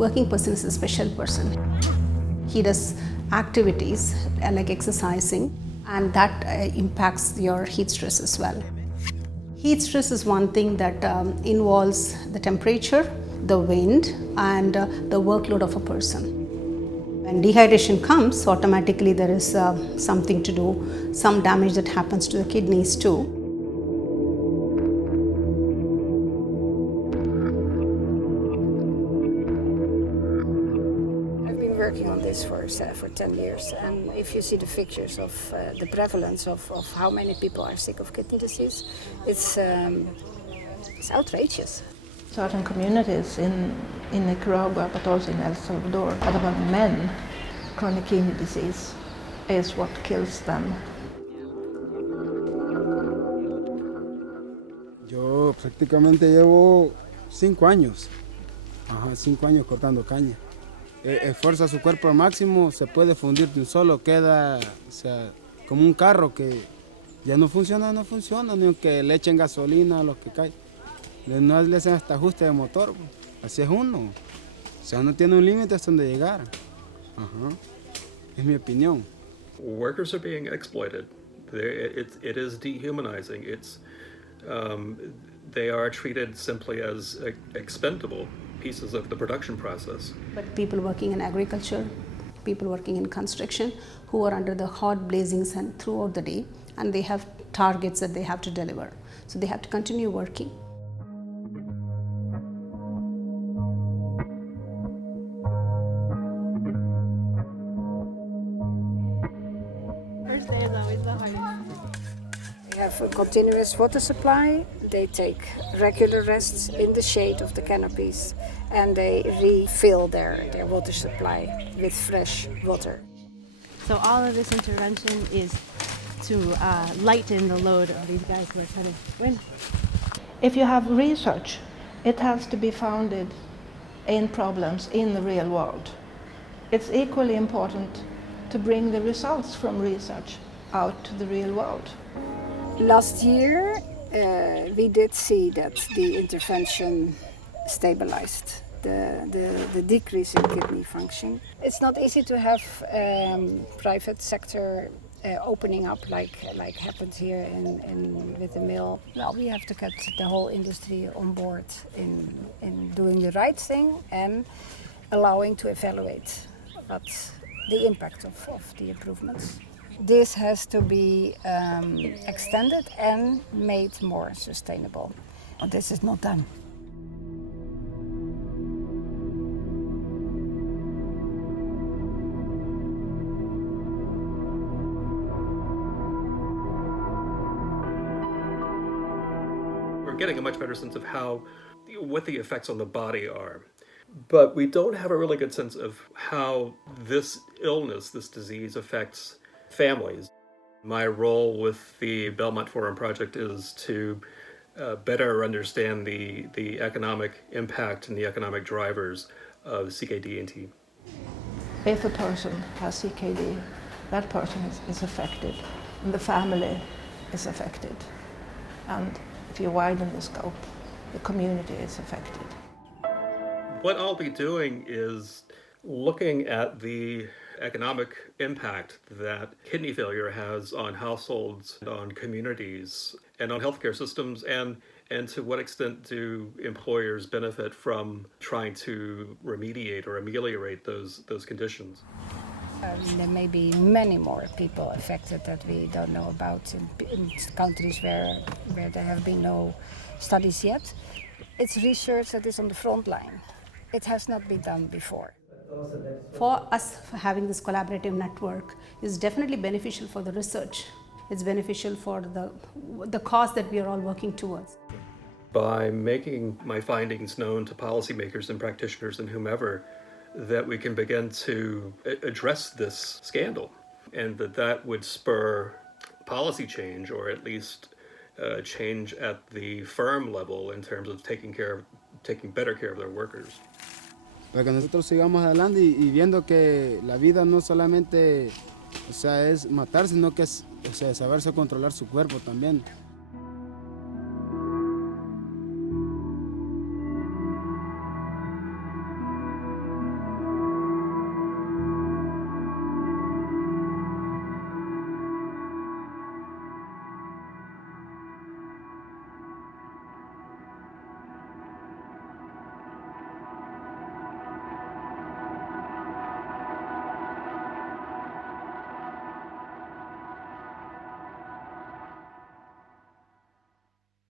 working person is a special person. He does activities like exercising, and that impacts your heat stress as well. Heat stress is one thing that involves the temperature, the wind, and the workload of a person. When dehydration comes, automatically there is something to do, some damage that happens to the kidneys too. Working on this for 10 years, and if you see the figures of the prevalence of how many people are sick of kidney disease, it's outrageous. Certain communities in Nicaragua, but also in El Salvador, but among men, chronic kidney disease is what kills them. Yo prácticamente llevo 5 años, 5 años cortando caña. Esfuerza su cuerpo al máximo, se puede fundir de un solo, queda, o sea, como un carro que ya no funciona, ni aunque le echen gasolina a los que caen. No le hacen hasta ajuste de motor, así es uno. O sea, uno tiene un límite hasta donde llegar. Es mi opinión. Workers are being exploited. It is dehumanizing. They are treated simply as expendable pieces of the production process. But people working in agriculture, people working in construction, who are under the hot blazing sun throughout the day, and they have targets that they have to deliver. So they have to continue working. First day is always the hardest. They have a continuous water supply. They take regular rests in the shade of the canopies, and they refill their water supply with fresh water. So all of this intervention is to lighten the load of these guys who are trying to win. If you have research, it has to be founded in problems in the real world. It's equally important to bring the results from research out to the real world. Last year, we did see that the intervention stabilized the decrease in kidney function. It's not easy to have private sector opening up like happened here with the mill. Well, we have to get the whole industry on board in doing the right thing and allowing to evaluate what the impact of the improvements. This has to be extended and made more sustainable. This is not done. We're getting a much better sense of what the effects on the body are. But we don't have a really good sense of how this illness, this disease, affects families. My role with the Belmont Forum Project is to better understand the economic impact and the economic drivers of CKD&T. If a person has CKD, that person is affected, and the family is affected. And if you widen the scope, the community is affected. What I'll be doing is looking at the economic impact that kidney failure has on households, on communities, and on healthcare systems, and to what extent do employers benefit from trying to remediate or ameliorate those conditions. There may be many more people affected that we don't know about in countries where there have been no studies yet. It's research that is on the front line. It has not been done before. For us, having this collaborative network is definitely beneficial for the research. It's beneficial for the cause that we are all working towards. By making my findings known to policymakers and practitioners and whomever, that we can begin to address this scandal, and that would spur policy change, or at least change at the firm level in terms of taking better care of their workers. Para que nosotros sigamos adelante y viendo que la vida no solamente, es matar, sino que es, saberse controlar su cuerpo también.